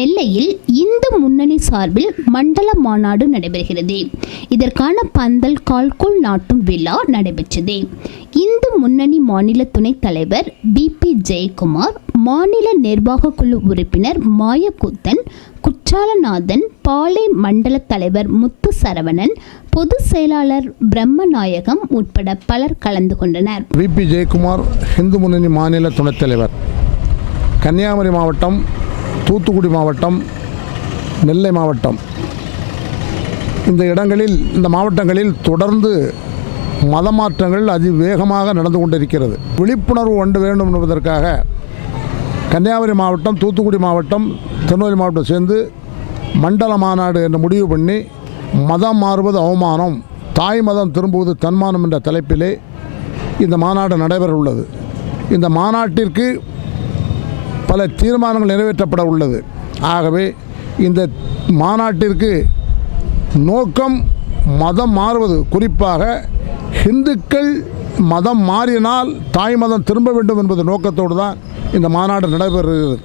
நெல்லையில் இந்து முன்னணி சார்பில் மண்டல மாநாடு நடைபெறுகிறது. இதற்கான பந்தல் கால்கோல் நாட்டும் விழா நடைபெற்றது. இந்து முன்னணி மாநில துணைத் தலைவர் பி. பி. ஜெயக்குமார் மாநில நிர்வாக குழு உறுப்பினர் மாயக்கூத்தன் குற்றாலநாதன் பாலை மண்டல தலைவர் முத்து சரவணன் பொதுச் செயலாளர் பிரம்மநாயகம் உட்பட பலர் கலந்து கொண்டனர். விபி ஜெயக்குமார் இந்து முன்னணி மாநில துணைத் தலைவர். கன்னியாகுமரி மாவட்டம் தூத்துக்குடி மாவட்டம் நெல்லை மாவட்டம். இந்த இடங்களில் இந்த மாவட்டங்களில் தொடர்ந்து மதமாற்றங்கள் அதிவேகமாக நடந்து கொண்டிருக்கிறது. விழிப்புணர்வு ஒன்று வேண்டும் என்பதற்காக கன்னியாகுமரி மாவட்டம் தூத்துக்குடி மாவட்டம் திருநெல்வேலி மாவட்டம் சேர்ந்து மண்டல மாநாடு என்று முடிவு பண்ணி மதம் மாறுவது அவமானம் தாய் மதம் திரும்புவது தன்மானம் என்ற தலைப்பிலே இந்த மாநாடு நடைபெற உள்ளது இந்த மாநாட்டிற்கு பல தீர்மானங்கள் நிறைவேற்றப்பட உள்ளது. ஆகவே இந்த மாநாட்டிற்கு நோக்கம் மதம் மாறுவது. குறிப்பாக ஹிந்துக்கள் மதம் மாறினால் தாய் மதம் திரும்ப வேண்டும் என்பது நோக்கத்தோடு தான் இந்த மாநாடு நடைபெறுகிறது.